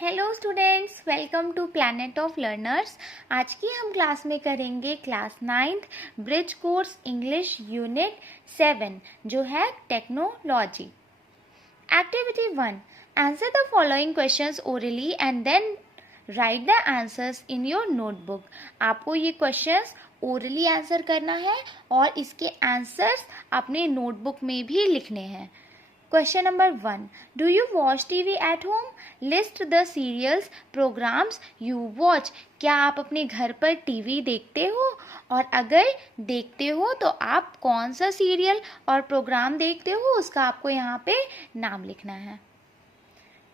Hello students, welcome to planet of learners. आज की हम क्लास में करेंगे class 9th bridge course English unit 7 जो है technology. Activity 1, answer the following questions orally and then write the answers in your notebook. आपको ये questions orally answer करना है और इसके आंसर्स अपने नोटबुक में भी लिखने हैं। Question number 1. Do you watch TV at home? List the serials, programs you watch. क्या आप अपने घर पर टीवी देखते हो? और अगर देखते हो तो आप कौन सा सीरियल और प्रोग्राम देखते हो उसका आपको यहाँ पे नाम लिखना है।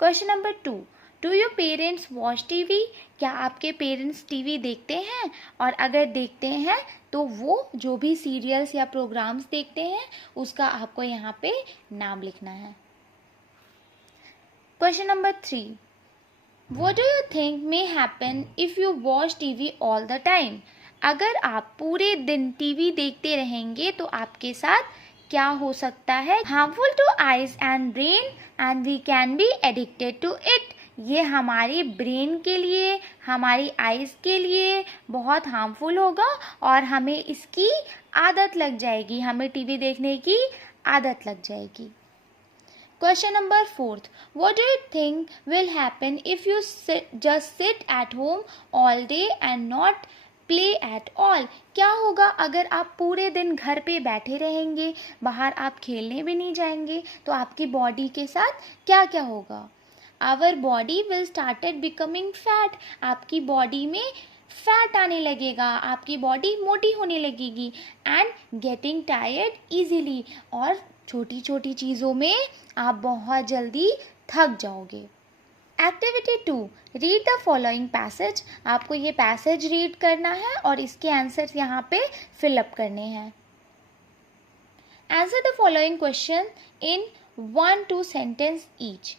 Question number 2. Do your parents watch TV? क्या आपके पेरेंट्स टीवी देखते हैं? और अगर देखते हैं तो वो जो भी सीरियल्स या प्रोग्राम्स देखते हैं उसका आपको यहाँ पे नाम लिखना है। Question number 3, what do you think may happen if you watch TV all the time? अगर आप पूरे दिन टीवी देखते रहेंगे तो आपके साथ क्या हो सकता है? Harmful to eyes and brain and we can be addicted to it. ये हमारी ब्रेन के लिए, हमारी आइज़ के लिए बहुत हार्मफुल होगा और हमें इसकी आदत लग जाएगी, हमें टीवी देखने की आदत लग जाएगी। Question number 4, what do you think will happen if you just sit at home all day and not play at all? क्या होगा अगर आप पूरे दिन घर पे बैठे रहेंगे, बाहर आप खेलने भी नहीं जाएंगे, तो आपकी बॉडी के साथ क्या क्या होगा? Our body will started becoming fat. आपकी बॉडी में फैट आने लगेगा, आपकी बॉडी मोटी होने लगेगी एंड गेटिंग टायर्ड इजीली, और छोटी छोटी चीज़ों में आप बहुत जल्दी थक जाओगे। Activity 2, read the following passage. आपको ये पैसेज रीड करना है और इसके आंसर्स यहाँ पे फिलअप करने हैं। Answer the following question in 1-2 sentence each.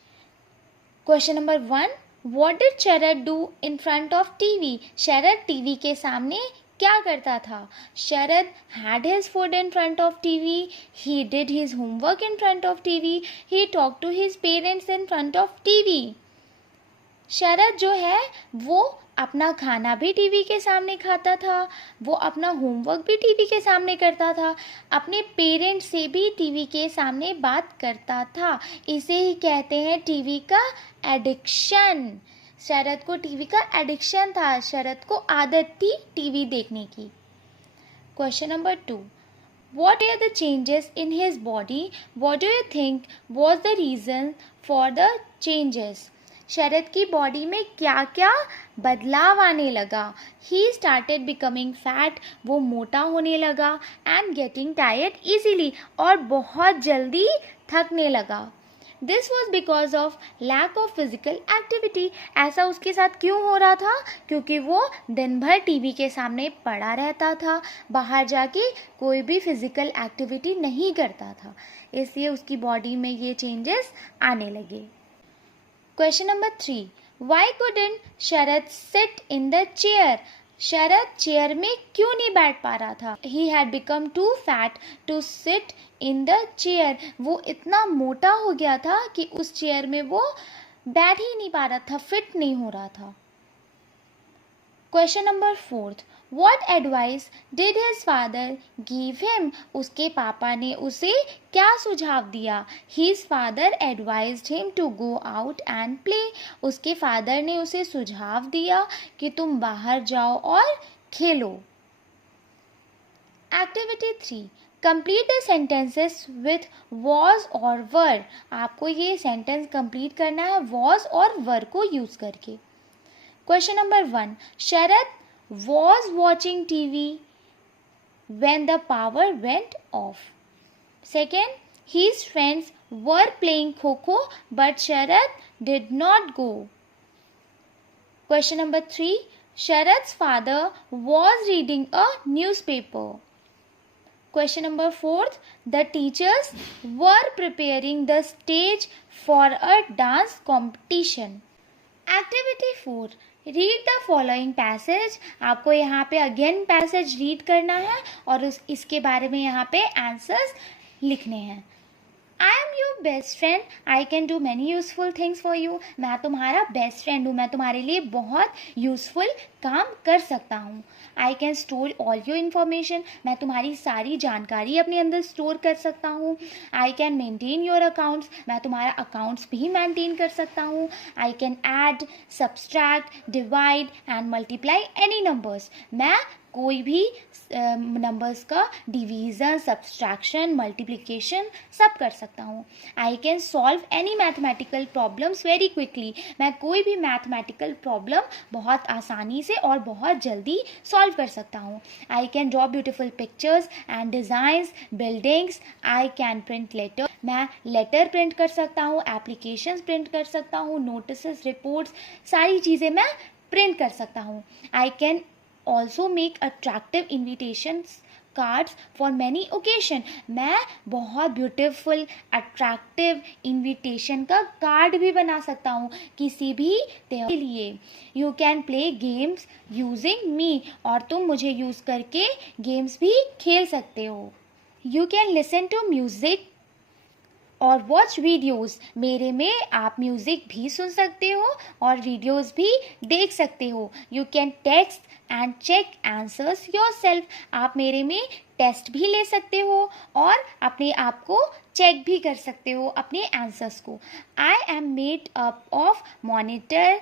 Question number 1, what did Sharad do in front of TV? Sharad TV के सामने क्या करता था? Sharad had his food in front of TV, he did his homework in front of TV, he talk to his parents in front of TV. Sharad जो है वो अपना खाना भी टीवी के सामने खाता था, वो अपना होमवर्क भी टीवी के सामने करता था, अपने पेरेंट्स से भी टीवी के सामने बात करता था। इसे ही कहते हैं टीवी का एडिक्शन। शरद को टीवी का एडिक्शन था, शरद को आदत थी टीवी देखने की। Question number 2, what are the changes in his body? What do you think was the reason for the changes? शरद की बॉडी में क्या क्या बदलाव आने लगा? ही स्टार्टेड बिकमिंग फैट, वो मोटा होने लगा, एंड गेटिंग टायर्ड इजीली, और बहुत जल्दी थकने लगा। This was because of lack of physical activity. ऐसा उसके साथ क्यों हो रहा था? क्योंकि वो दिन भर टीवी के सामने पड़ा रहता था, बाहर जाके कोई भी फिजिकल एक्टिविटी नहीं करता था, इसलिए उसकी बॉडी में ये चेंजेस आने लगे। Question number 3, why couldn't Sharad sit in the chair? Sharad chair में क्यों नहीं बैठ पा रहा था? He had become too fat to sit in the chair. वो इतना मोटा हो गया था कि उस चेयर में वो बैठ ही नहीं पा रहा था, फिट नहीं हो रहा था। Question number 4, What advice did his father give him? उसके पापा ने उसे क्या सुझाव दिया? His father advised him to go out and play. उसके फादर ने उसे सुझाव दिया कि तुम बाहर जाओ और खेलो। Activity 3, complete the sentences with was और were। आपको ये सेंटेंस कंप्लीट करना है was और were को यूज करके। Question number 1, Sharad was watching TV when the power went off. Second, his friends were playing Kho-Kho but Sharad did not go. Question number 3, Sharad's father was reading a newspaper. Question number 4, the teachers were preparing the stage for a dance competition. Activity 4, read the following passage. आपको यहाँ पे again passage read करना है और इसके बारे में यहाँ पे आंसर्स लिखने हैं। I am your best friend, I can do many useful things for you. मैं तुम्हारा बेस्ट फ्रेंड हूँ, मैं तुम्हारे लिए बहुत यूजफुल काम कर सकता हूँ। I can store all your information, मैं तुम्हारी सारी जानकारी अपने अंदर स्टोर कर सकता हूँ। I can maintain your accounts, मैं तुम्हारा अकाउंट्स भी मेंटेन कर सकता हूँ। I can add, subtract, divide and multiply any numbers, मैं कोई भी नंबर्स का डिवीज़न, सब्सट्रैक्शन, मल्टीप्लिकेशन सब कर सकता हूँ। I can solve any mathematical problems very quickly, मैं कोई भी मैथमेटिकल प्रॉब्लम बहुत आसानी से और बहुत जल्दी सॉल्व कर सकता हूँ। I can draw beautiful pictures and designs, buildings. I can print letter, मैं लेटर प्रिंट कर सकता हूँ, एप्लीकेशंस प्रिंट कर सकता हूँ, नोटिसेस, रिपोर्ट्स, सारी चीज़ें मैं प्रिंट कर सकता हूँ। I can also make attractive invitations cards for many occasion, मैं बहुत ब्यूटीफुल अट्रैक्टिव इनविटेशन का कार्ड भी बना सकता हूँ किसी भी त्योहार के लिए। You can play games using me, और तुम मुझे यूज़ करके गेम्स भी खेल सकते हो। You can listen to music और वॉच वीडियोज़, मेरे में आप म्यूज़िक भी सुन सकते हो और वीडियोज़ भी देख सकते हो। You can text and check answers yourself, आप मेरे में टेस्ट भी ले सकते हो और अपने आप को चेक भी कर सकते हो अपने आंसर्स को। I am made up of monitor,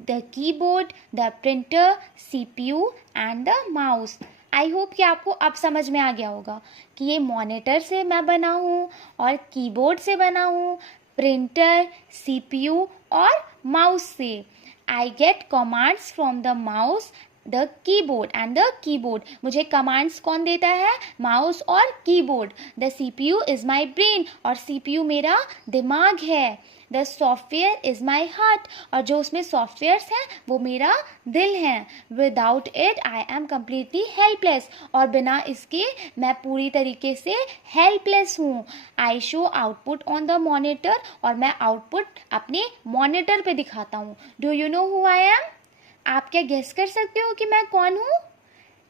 the keyboard, the printer, CPU and the mouse. I hope कि आपको अब समझ में आ गया होगा कि ये मॉनिटर से मैं बना हूँ और कीबोर्ड से बना हूँ, प्रिंटर, CPU और माउस से। I get commands from the mouse, the keyboard and the keyboard, मुझे कमांड्स कौन देता है? माउस और keyboard. The CPU is my brain, और CPU मेरा दिमाग है। The software is my heart, और जो उसमें सॉफ्टवेयर्स हैं वो मेरा दिल है। Without it I am completely helpless, और बिना इसके मैं पूरी तरीके से हेल्पलेस हूँ। I show output on the monitor, और मैं आउटपुट अपने मॉनिटर पे दिखाता हूँ। Do you know who I am? आप क्या गेस कर सकते हो कि मैं कौन हूँ?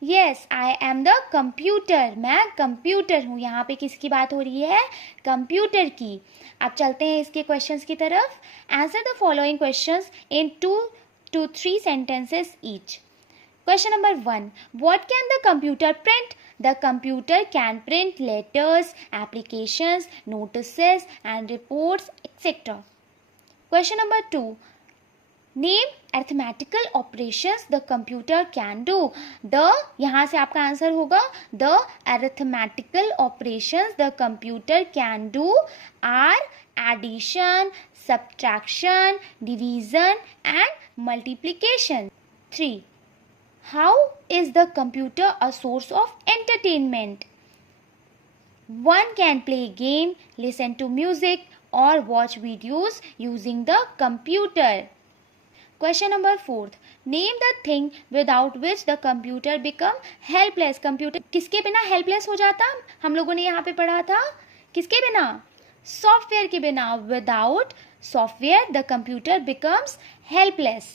Yes, I am the computer, मैं कंप्यूटर हूँ। यहाँ पे किसकी बात हो रही है? कंप्यूटर की। अब चलते हैं इसके क्वेश्चंस की तरफ। Answer the following questions in 2 to 3 sentences each. Question number 1. What can the computer print? The computer can print letters, applications, notices and reports, etc. Question number 2. Name arithmetical operations the computer can do. The, यहाँ से आपका answer होगा the arithmetical operations the computer can do are addition, subtraction, division and multiplication. 3. How is the computer a source of entertainment? One can play game, listen to music or watch videos using the computer. Question number 4. Name the thing without which the computer become helpless. Computer किसके बिना helpless हो जाता? हम लोगों ने यहाँ पे पढ़ा था किसके बिना? सॉफ्टवेयर के बिना. Without software the computer becomes helpless.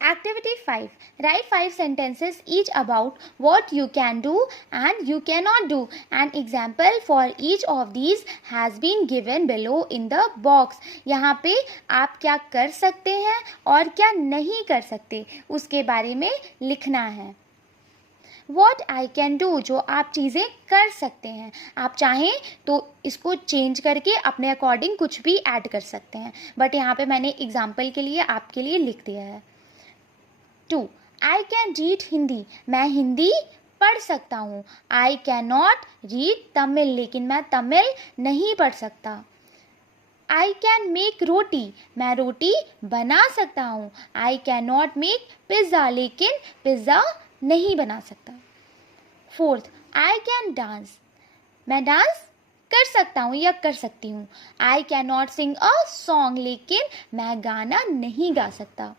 Activity 5. Write 5 sentences each about what you can do and you cannot do. An example for each of these has been given below in the box. यहाँ पे आप क्या कर सकते हैं और क्या नहीं कर सकते उसके बारे में लिखना है. What I can do, जो आप चीज़ें कर सकते हैं. आप चाहें तो इसको चेंज करके अपने अकॉर्डिंग कुछ भी ऐड कर सकते हैं, बट यहाँ पे मैंने एग्जाम्पल के लिए आपके लिए लिख दिया है. 2. I can read हिंदी, मैं हिंदी पढ़ सकता हूँ. I cannot read तमिल, लेकिन मैं तमिल नहीं पढ़ सकता. I can make रोटी, मैं रोटी बना सकता हूँ. I cannot make पिज़्ज़ा, लेकिन पिज़्ज़ा नहीं बना सकता. 4. I can dance, मैं डांस कर सकता हूँ या कर सकती हूँ. I cannot sing a song, लेकिन मैं गाना नहीं गा सकता.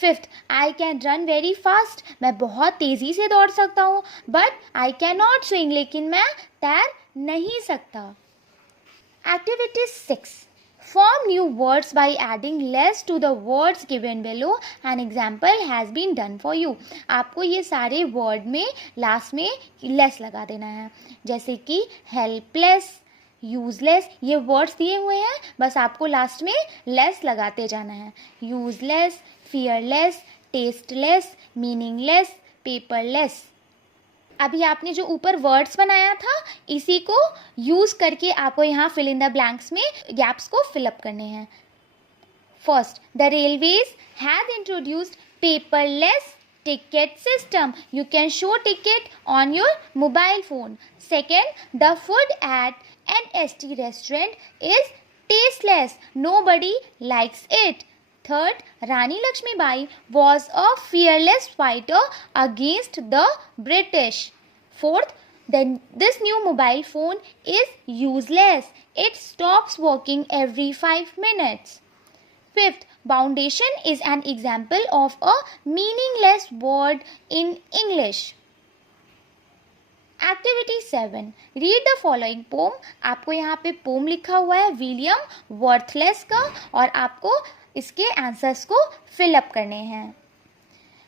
5th. I can run very fast, मैं बहुत तेज़ी से दौड़ सकता हूँ. But I cannot swim, लेकिन मैं तैर नहीं सकता. Activity 6. Form new words by adding less to the words given below. An example has been done for you. आपको ये सारे word में लास्ट में less लगा देना है, जैसे कि helpless, यूजलेस, ये वर्ड्स दिए हुए हैं, बस आपको लास्ट में लेस लगाते जाना है. Useless, fearless, tasteless, meaningless, paperless. अभी आपने जो ऊपर वर्ड्स बनाया था, इसी को यूज करके आपको यहाँ फिल इन द ब्लैंक्स में गैप्स को फिलअप करने हैं. First, the railways has introduced paperless ticket system. You can show ticket on your mobile phone. Second, the food at NST restaurant is tasteless. Nobody likes it. Third, Rani Lakshmibai was a fearless fighter against the British. Fourth, this new mobile phone is useless. It stops working every 5 minutes. Fifth, foundation is an example of a meaningless word in English. Activity 7. Read the following poem. आपको यहाँ पे pome लिखा हुआ है William worthless का, और आपको इसके आंसर्स को फिलअप करने हैं.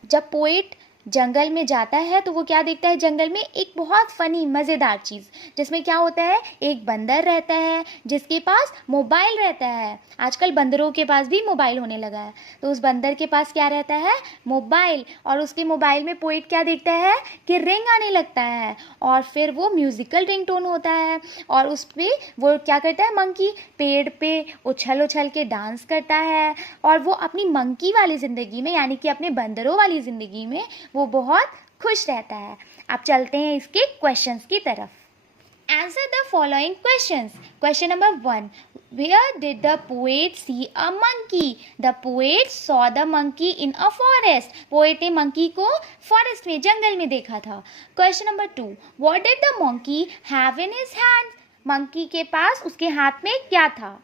जब पोएट जंगल में जाता है तो वो क्या देखता है, जंगल में एक बहुत फनी मज़ेदार चीज़, जिसमें क्या होता है, एक बंदर रहता है जिसके पास मोबाइल रहता है. आजकल बंदरों के पास भी मोबाइल होने लगा है. तो उस बंदर के पास क्या रहता है, मोबाइल, और उसके मोबाइल में पोएट क्या देखता है कि रिंग आने लगता है, और फिर वो म्यूज़िकल रिंगटोन होता है, और उस पर वो क्या करता है, मंकी पेड़ पे उछल उछल के डांस करता है, और वो अपनी मंकी वाली ज़िंदगी में, यानी कि अपने बंदरों वाली ज़िंदगी में वो बहुत खुश रहता है. अब चलते हैं इसके क्वेश्चंस की तरफ. Answer the following questions. Question number 1. Where did the poet see a monkey? The poet saw the monkey in a forest. Poet ने monkey को forest में, जंगल में देखा था. Question number 2. What did the monkey have in his hand? Monkey के पास, उसके हाथ में क्या था?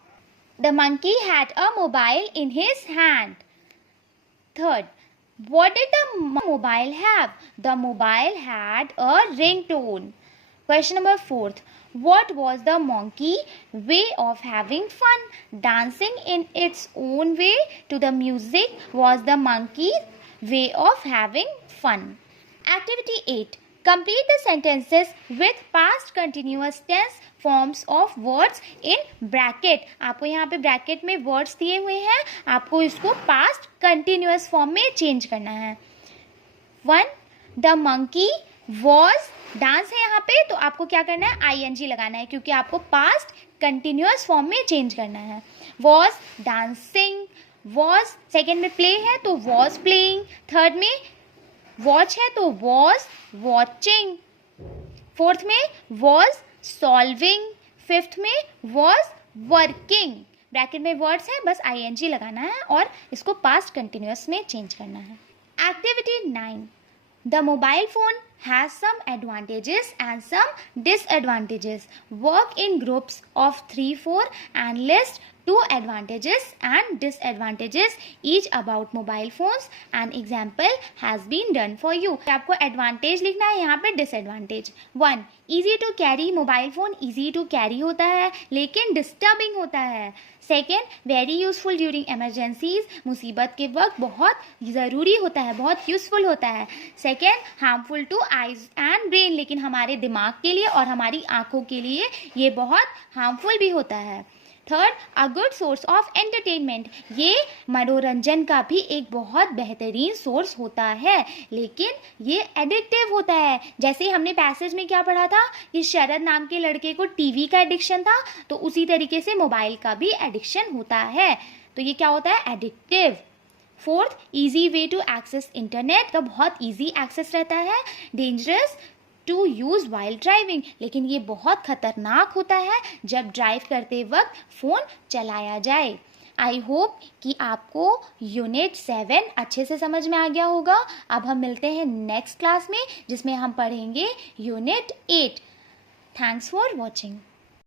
The monkey had a mobile in his hand. Third, what did the mobile have? The mobile had a ringtone. Question number 4. What was the monkey way of having fun? Dancing in its own way to the music was the monkey's way of having fun. Activity 8. Complete the sentences with past continuous tense forms of words in bracket. आपको यहाँ पे bracket में words दिए हुए हैं, आपको इसको past continuous form में चेंज करना है. 1. द मंकी वॉज, डांस है यहाँ पे, तो आपको क्या करना है, ING लगाना है, क्योंकि आपको पास्ट कंटिन्यूअस फॉर्म में चेंज करना है. वॉज डांसिंग, वॉज सेकेंड में प्ले है तो वॉज प्लेइंग, थर्ड में वॉच है तो वॉज वॉचिंग, फोर्थ में वॉज सॉल्विंग, फिफ्थ में वॉज वर्किंग. ब्रैकेट में वर्ड्स है, बस ING लगाना है और इसको पास्ट कंटिन्यूअस में चेंज करना है. Activity 9. The mobile phone has some advantages and some disadvantages. Work in groups of 3-4 and list 2 advantages and disadvantages each about mobile phones. An example has been done for you. आपको advantage लिखना है, यहाँ पे disadvantage. 1. Easy to carry. Mobile phone easy to carry होता है लेकिन disturbing होता है. Second, very useful during emergencies. मुसीबत के वक्त बहुत ज़रूरी होता है, बहुत यूजफुल होता है. Second, harmful to eyes and brain. लेकिन हमारे दिमाग के लिए और हमारी आंखों के लिए ये बहुत हार्मफुल भी होता है. Third, a good source of entertainment. ये मनोरंजन का भी एक बहुत बेहतरीन सोर्स होता है, लेकिन ये एडिक्टिव होता है. जैसे हमने पैसेज में क्या पढ़ा था कि शरद नाम के लड़के को टीवी का एडिक्शन था, तो उसी तरीके से मोबाइल का भी एडिक्शन होता है. तो ये क्या होता है, addictive. Fourth, easy way to access internet. तो बहुत ईजी एक्सेस रहता है. Dangerous to use while driving. लेकिन ये बहुत खतरनाक होता है जब ड्राइव करते वक्त फ़ोन चलाया जाए. आई होप कि आपको यूनिट 7 अच्छे से समझ में आ गया होगा. अब हम मिलते हैं नेक्स्ट क्लास में, जिसमें हम पढ़ेंगे यूनिट 8. Thanks for watching.